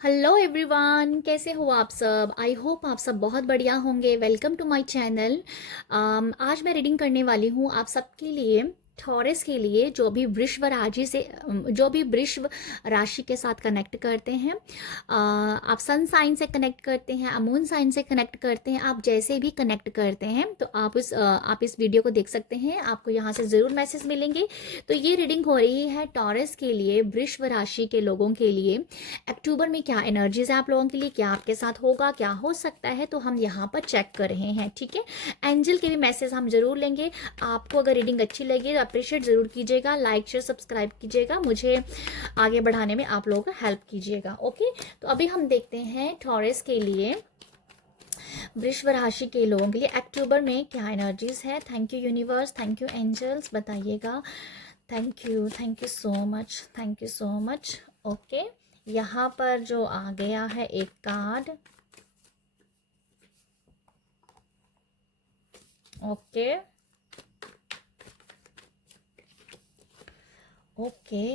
Hello everyone, कैसे हो आप सब। आई होप आप सब बहुत बढ़िया होंगे। Welcome to my channel. आज मैं रीडिंग करने वाली हूँ आप सबके लिए थॉरस के लिए, जो भी वृश्व राशि के साथ कनेक्ट करते हैं। आप सन साइन से कनेक्ट करते हैं, आप मून साइन से कनेक्ट करते हैं, आप जैसे भी कनेक्ट करते हैं तो आप इस वीडियो को देख सकते हैं। आपको यहाँ से ज़रूर मैसेज मिलेंगे। तो ये रीडिंग हो रही है टॉरस के लिए, वृश्व राशि के लोगों के लिए। अक्टूबर में क्या एनर्जीज है आप लोगों के लिए, क्या आपके साथ होगा, क्या हो सकता है, तो हम यहाँ पर चेक कर रहे हैं। ठीक है, एंजल के भी मैसेज हम जरूर लेंगे। आपको अगर रीडिंग अच्छी लगी तो अप्रिशिएट जरूर कीजिएगा, लाइक शेयर सब्सक्राइब कीजिएगा, मुझे आगे बढ़ाने में आप लोगों का हेल्प कीजिएगा। ओके, तो अभी हम देखते हैं टॉरस के लिए, वृश्व राशि के लोगों के लिए अक्टूबर में क्या एनर्जीज है। Thank you universe, thank you angels, बताइएगा। Thank you so much, thank you so much. Okay, यहाँ पर जो आ गया है एक card. Okay okay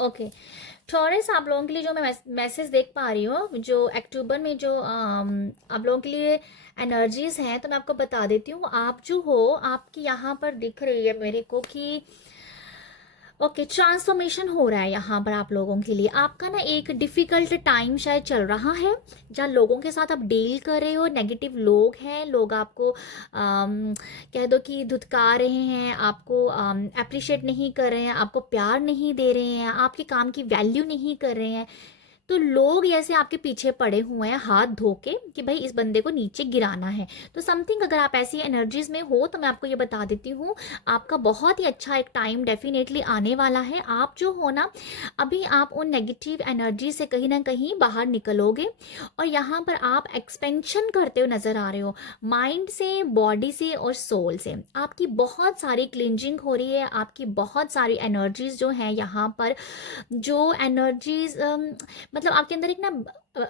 okay Taurus, आप लोगों के लिए जो मैं मैसेज देख पा रही हूँ, जो अक्टूबर में जो आप लोगों के लिए एनर्जीज हैं, तो मैं आपको बता देती हूँ। आप जो हो, आपकी यहाँ पर दिख रही है मेरे को कि ओके, ट्रांसफॉर्मेशन हो रहा है यहाँ पर आप लोगों के लिए। आपका ना एक डिफिकल्ट टाइम शायद चल रहा है, जहाँ लोगों के साथ आप डील कर रहे हो। नेगेटिव लोग हैं, लोग आपको कह दो कि धुतका रहे हैं, आपको अप्रिशिएट नहीं कर रहे हैं, आपको प्यार नहीं दे रहे हैं, आपके काम की वैल्यू नहीं कर रहे हैं। तो लोग ऐसे आपके पीछे पड़े हुए हैं हाथ धो के कि भाई इस बंदे को नीचे गिराना है। तो समथिंग, अगर आप ऐसी एनर्जीज में हो तो मैं आपको ये बता देती हूँ, आपका बहुत ही अच्छा एक टाइम डेफिनेटली आने वाला है। आप जो हो ना, अभी आप उन नेगेटिव एनर्जी से कहीं ना कहीं बाहर निकलोगे और यहाँ पर आप एक्सपेंशन करते हुए नजर आ रहे हो, माइंड से, बॉडी से और सोल से। आपकी बहुत सारी क्लिंजिंग हो रही है, आपकी बहुत सारी एनर्जीज जो हैं यहाँ पर, जो एनर्जीज मतलब आपके अंदर एक ना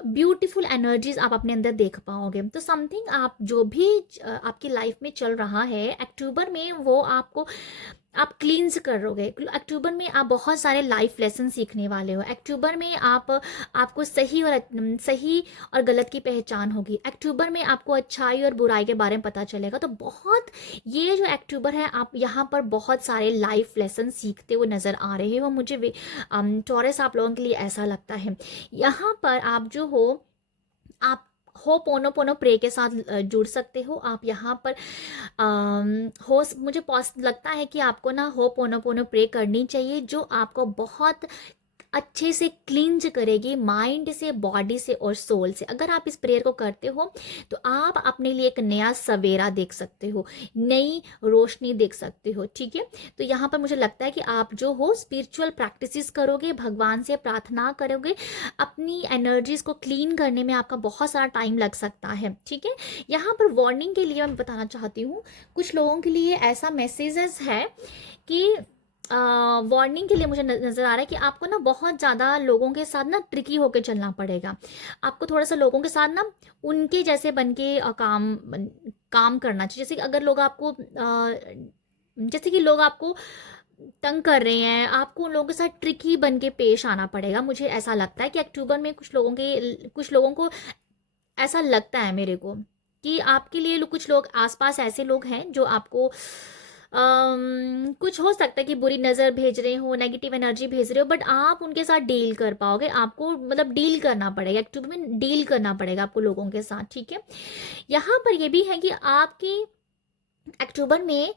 ब्यूटीफुल एनर्जीज आप अपने अंदर देख पाओगे। तो समथिंग, आप जो भी आपकी लाइफ में चल रहा है अक्टूबर में, वो आपको आप क्लींस करोगे। अक्टूबर में आप बहुत सारे लाइफ लेसन सीखने वाले हो। अक्टूबर में आपको सही और गलत की पहचान होगी। अक्टूबर में आपको अच्छाई और बुराई के बारे में पता चलेगा। तो बहुत, ये जो अक्टूबर है, आप यहाँ पर बहुत सारे लाइफ लेसन सीखते हुए नज़र आ रहे हो। मुझे टॉरस आप लोगों के लिए ऐसा लगता है। यहाँ पर आप जो हो, आप हो पोनो पोनो प्रे के साथ जुड़ सकते हो। आप यहाँ पर हो, मुझे लगता है कि आपको ना हो पोनो पोनो प्रे करनी चाहिए, जो आपको बहुत अच्छे से क्लींज करेगी, माइंड से, बॉडी से और सोल से। अगर आप इस प्रेयर को करते हो तो आप अपने लिए एक नया सवेरा देख सकते हो, नई रोशनी देख सकते हो। ठीक है, तो यहाँ पर मुझे लगता है कि आप जो हो स्पिरिचुअल प्रैक्टिसेस करोगे, भगवान से प्रार्थना करोगे, अपनी एनर्जीज को क्लीन करने में आपका बहुत सारा टाइम लग सकता है। ठीक है, यहाँ पर वार्निंग के लिए मैं बताना चाहती हूँ, कुछ लोगों के लिए ऐसा मैसेजेस है कि वार्निंग के लिए मुझे नज़र आ रहा है कि आपको ना बहुत ज़्यादा लोगों के साथ ना ट्रिकी होकर चलना पड़ेगा। आपको थोड़ा सा लोगों के साथ ना उनके जैसे बन के काम करना चाहिए। जैसे कि अगर लोग आपको जैसे कि लोग आपको तंग कर रहे हैं, आपको उन लोगों के साथ ट्रिकी बन के पेश आना पड़ेगा। मुझे ऐसा लगता है कि अक्टूबर में कुछ लोगों को ऐसा लगता है मेरे को कि आपके लिए कुछ लोग आसपास ऐसे लोग हैं जो आपको कुछ हो सकता है कि बुरी नज़र भेज रहे हो, नेगेटिव एनर्जी भेज रहे हो, बट आप उनके साथ डील कर पाओगे। आपको मतलब डील करना पड़ेगा, अक्टूबर में डील करना पड़ेगा आपको लोगों के साथ। ठीक है, यहाँ पर ये भी है कि आपकी अक्टूबर में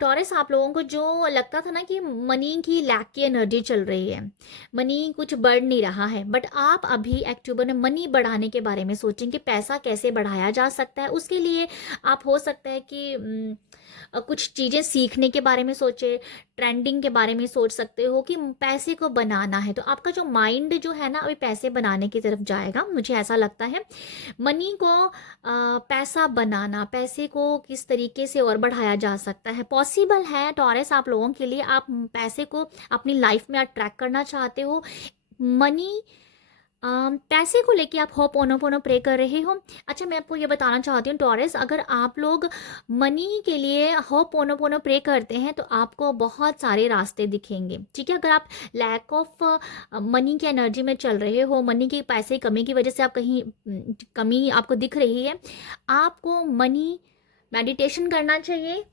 टॉरस, आप लोगों को जो लगता था ना कि मनी की लैक की एनर्जी चल रही है, मनी कुछ बढ़ नहीं रहा है, बट आप अभी अक्टूबर में मनी बढ़ाने के बारे में सोचेंगे, पैसा कैसे बढ़ाया जा सकता है। उसके लिए आप हो सकता है कि कुछ चीज़ें सीखने के बारे में सोचे, ट्रेंडिंग के बारे में सोच सकते हो कि पैसे को बनाना है। तो आपका जो माइंड जो है ना, अभी पैसे बनाने की तरफ जाएगा, मुझे ऐसा लगता है। मनी को पैसा बनाना, पैसे को किस तरीके से और बढ़ाया जा सकता है, पॉसिबल है टॉरस आप लोगों के लिए। आप पैसे को अपनी लाइफ में अट्रैक्ट करना चाहते हो, मनी पैसे को लेके आप होपोनोपोनो प्रे कर रहे हो। अच्छा, मैं आपको ये बताना चाहती हूँ टॉरस, अगर आप लोग मनी के लिए होपोनोपोनो प्रे करते हैं तो आपको बहुत सारे रास्ते दिखेंगे, ठीक है। अगर आप लैक ऑफ मनी की एनर्जी में चल रहे हो, मनी की पैसे की कमी की वजह से आप कहीं कमी आपको दिख रही है, आपको मनी मेडिटेशन करना चाहिए,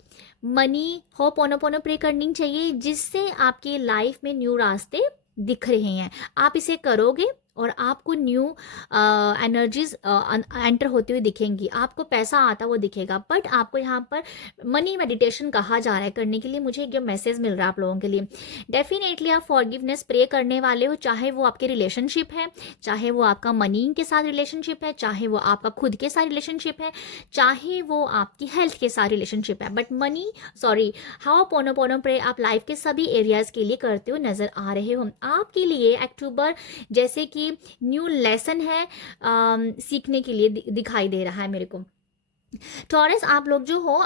मनी होपोनोपोनो प्रे करनी चाहिए, जिससे आपकी लाइफ में न्यू रास्ते दिख रहे हैं। आप इसे करोगे और आपको न्यू एनर्जीज एंटर होती हुई दिखेंगी, आपको पैसा आता वो दिखेगा। बट आपको यहाँ पर मनी मेडिटेशन कहा जा रहा है करने के लिए। मुझे जो मैसेज मिल रहा है आप लोगों के लिए, डेफिनेटली आप फॉरगिवनेस प्रे करने वाले हो, चाहे वो आपके रिलेशनशिप है, चाहे वो आपका मनी के साथ रिलेशनशिप है, चाहे वो आपका खुद के साथ रिलेशनशिप है, चाहे वो आपकी हेल्थ के साथ रिलेशनशिप है। But money, sorry, ho'oponopono pray आप लाइफ के सभी एरियाज के लिए करते हुए नजर आ रहे हो। आपके लिए अक्टूबर जैसे कि न्यू लेसन है सीखने के लिए दिखाई दे रहा है मेरे को। टॉरस, आप लोग जो हो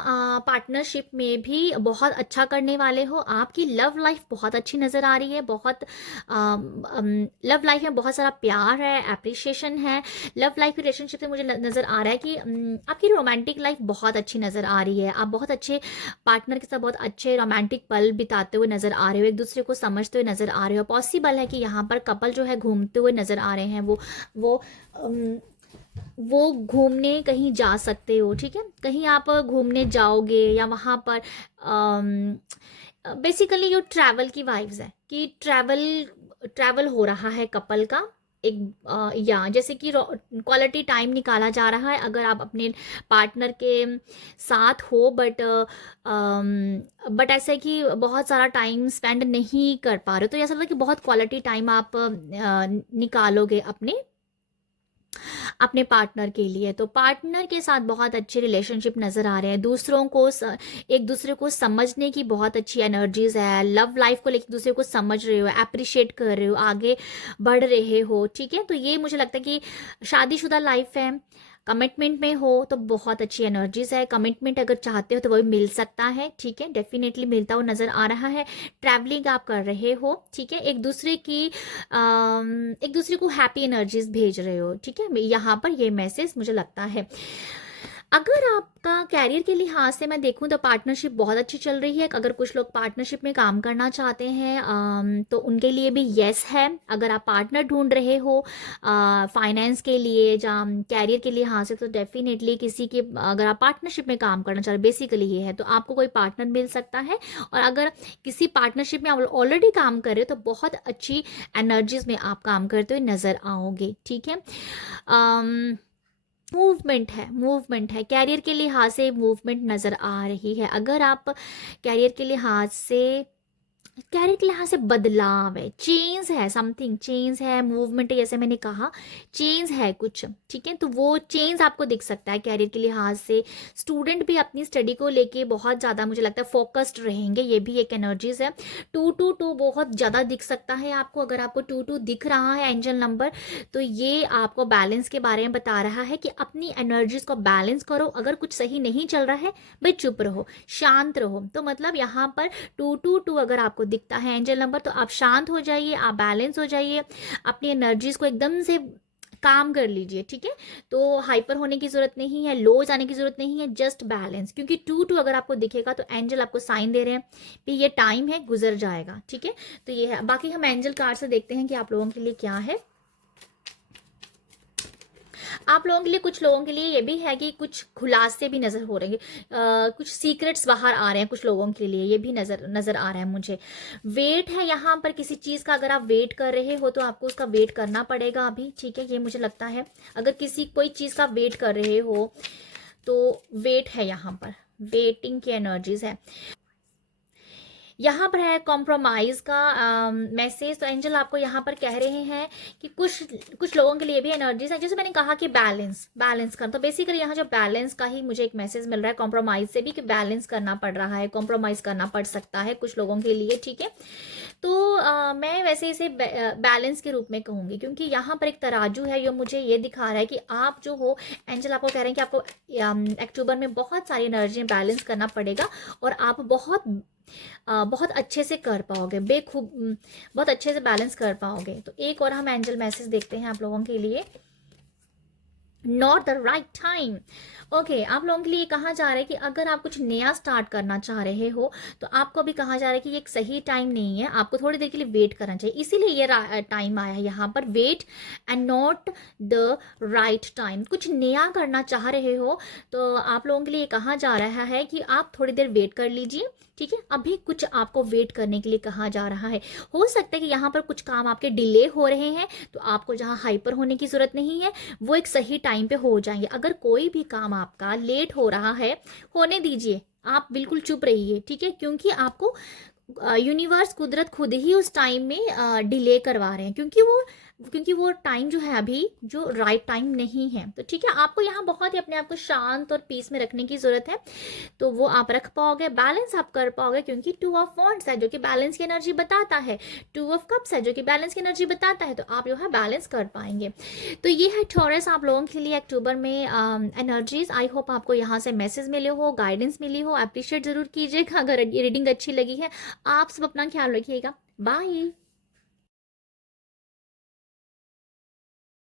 पार्टनरशिप में भी बहुत अच्छा करने वाले हो। आपकी लव लाइफ बहुत अच्छी नज़र आ रही है, बहुत लव लाइफ में बहुत सारा प्यार है, एप्रिशिएशन है। लव लाइफ रिलेशनशिप से मुझे नज़र आ रहा है कि आपकी रोमांटिक लाइफ बहुत अच्छी नज़र आ रही है। आप बहुत अच्छे पार्टनर के साथ बहुत अच्छे रोमांटिक पल बिताते हुए नज़र आ रहे हो, एक दूसरे को समझते हुए नज़र आ रहे हो। पॉसिबल है कि यहाँ पर कपल जो है घूमते हुए नज़र आ रहे हैं, वो अम, वो घूमने कहीं जा सकते हो, ठीक है। कहीं आप घूमने जाओगे या वहाँ पर बेसिकली जो ट्रैवल की वाइब्स है कि ट्रैवल ट्रैवल हो रहा है कपल का एक या जैसे कि क्वालिटी टाइम निकाला जा रहा है अगर आप अपने पार्टनर के साथ हो। बट ऐसा है कि बहुत सारा टाइम स्पेंड नहीं कर पा रहे हो, तो ऐसा लगता है कि बहुत क्वालिटी टाइम आप निकालोगे अपने पार्टनर के लिए। तो पार्टनर के साथ बहुत अच्छे रिलेशनशिप नज़र आ रहे हैं, दूसरों को एक दूसरे को समझने की बहुत अच्छी एनर्जीज है। लव लाइफ को लेकर एक दूसरे को समझ रहे हो, अप्रिशिएट कर रहे हो, आगे बढ़ रहे हो, ठीक है। तो ये मुझे लगता है कि शादीशुदा लाइफ है, कमिटमेंट में हो तो बहुत अच्छी एनर्जीज है। कमिटमेंट अगर चाहते हो तो वो भी मिल सकता है, ठीक है, डेफिनेटली मिलता हुआ नज़र आ रहा है। ट्रैवलिंग आप कर रहे हो, ठीक है, एक दूसरे को हैप्पी एनर्जीज भेज रहे हो, ठीक है। यहाँ पर ये मैसेज मुझे लगता है। अगर आपका कैरियर के लिहाज से मैं देखूं तो पार्टनरशिप बहुत अच्छी चल रही है। अगर कुछ लोग पार्टनरशिप में काम करना चाहते हैं तो उनके लिए भी येस है। अगर आप पार्टनर ढूंढ रहे हो फाइनेंस के लिए या कैरियर के लिहाज से, तो डेफिनेटली किसी के, अगर आप पार्टनरशिप में काम करना चाह रहे, बेसिकली ये है, तो आपको कोई पार्टनर मिल सकता है। और अगर किसी पार्टनरशिप में आप ऑलरेडी काम कर रहे हो तो बहुत अच्छी एनर्जीज में आप काम करते हुए नज़र आओगे, ठीक है। मूवमेंट है कैरियर के लिहाज से, मूवमेंट नज़र आ रही है। अगर आप कैरियर के लिहाज से बदलाव है, चेंज है, समथिंग चेंज है, मूवमेंट है, जैसे मैंने कहा चेंज है कुछ, ठीक है। तो वो चेंज आपको दिख सकता है कैरियर के लिहाज से। स्टूडेंट भी अपनी स्टडी को लेके बहुत ज़्यादा मुझे लगता है फोकस्ड रहेंगे, ये भी एक एनर्जीज है। 222 बहुत ज़्यादा दिख सकता है आपको। अगर आपको 22 दिख रहा है एंजल नंबर, तो ये आपको बैलेंस के बारे में बता रहा है कि अपनी एनर्जीज को बैलेंस करो। अगर कुछ सही नहीं चल रहा है भाई चुप रहो, शांत रहो। तो मतलब यहाँ पर 222 अगर आपको दिखता है एंजल नंबर, तो आप शांत हो जाइए, आप बैलेंस हो जाइए, अपनी एनर्जीज को एकदम से काम कर लीजिए, ठीक है। तो हाइपर होने की जरूरत नहीं है, लो जाने की जरूरत नहीं है, जस्ट बैलेंस। क्योंकि 2 अगर आपको दिखेगा तो एंजल आपको साइन दे रहे हैं कि ये टाइम है, गुजर जाएगा, ठीक है। तो ये है। बाकी हम एंजल कार्ड से देखते हैं कि आप लोगों के लिए क्या है। आप लोगों के लिए, कुछ लोगों के लिए ये भी है कि कुछ खुलासे भी नज़र हो रहे हैं, कुछ सीक्रेट्स बाहर आ रहे हैं कुछ लोगों के लिए, ये भी नज़र आ रहा है मुझे। वेट है यहाँ पर किसी चीज़ का, अगर आप वेट कर रहे हो तो आपको उसका वेट करना पड़ेगा अभी, ठीक है, ये मुझे लगता है। अगर कोई चीज़ का वेट कर रहे हो तो वेट है यहाँ पर, वेटिंग की एनर्जीज है। यहाँ पर है कॉम्प्रोमाइज़ का मैसेज। तो एंजल आपको यहाँ पर कह रहे हैं कि कुछ लोगों के लिए भी एनर्जीज है, जैसे मैंने कहा कि बैलेंस कर। तो बेसिकली यहाँ जो बैलेंस का ही मुझे एक मैसेज मिल रहा है, कॉम्प्रोमाइज़ से भी, कि बैलेंस करना पड़ रहा है, कॉम्प्रोमाइज़ करना पड़ सकता है कुछ लोगों के लिए, ठीक है। तो मैं वैसे इसे बैलेंस के रूप में कहूँगी, क्योंकि यहाँ पर एक तराजू है जो मुझे ये दिखा रहा है कि आप जो हो, एंजल आपको कह रहे हैं कि आपको अक्टूबर में बहुत सारी एनर्जी बैलेंस करना पड़ेगा और आप बहुत बहुत अच्छे से कर पाओगे, बहुत अच्छे से बैलेंस कर पाओगे। तो एक और हम एंजल मैसेज देखते हैं आप लोगों के लिए। Not the right time. Okay, आप लोगों के लिए कहा जा रहा है कि अगर आप कुछ नया स्टार्ट करना चाह रहे हो तो आपको अभी कहा जा रहा है कि ये एक सही टाइम नहीं है, आपको थोड़ी देर के लिए वेट करना चाहिए। इसीलिए ये टाइम आया है यहाँ पर, wait and not the right time. कुछ नया करना चाह रहे हो तो आप लोगों के लिए कहा जा रहा है कि आप थोड़ी देर वेट कर लीजिए, ठीक है। अभी कुछ आपको वेट करने के लिए कहा जा रहा है। हो सकता है कि यहाँ पर कुछ काम आपके डिले हो रहे हैं, तो आपको जहाँ हाइपर होने की जरूरत नहीं है, वो एक सही टाइम पे हो जाएंगे। अगर कोई भी काम आपका लेट हो रहा है, होने दीजिए, आप बिल्कुल चुप रहिए, ठीक है, क्योंकि आपको यूनिवर्स, कुदरत खुद ही उस टाइम में डिले करवा रहे हैं, क्योंकि वो टाइम जो है अभी जो राइट टाइम नहीं है। तो ठीक है, आपको यहाँ बहुत ही अपने आप को शांत और पीस में रखने की जरूरत है, तो वो आप रख पाओगे, बैलेंस आप कर पाओगे, क्योंकि 2 ऑफ वॉन्ड्स है जो कि बैलेंस की एनर्जी बताता है, 2 ऑफ कप्स है जो कि बैलेंस की एनर्जी बताता है, तो आप जो है बैलेंस कर पाएंगे। तो ये है टॉरस आप लोगों के लिए अक्टूबर में एनर्जीज। आई होप आपको यहाँ से मैसेज मिले हो, गाइडेंस मिली हो, अप्रिशिएट जरूर कीजिएगा अगर ये रीडिंग अच्छी लगी है। आप सब अपना ख्याल रखिएगा, बाय।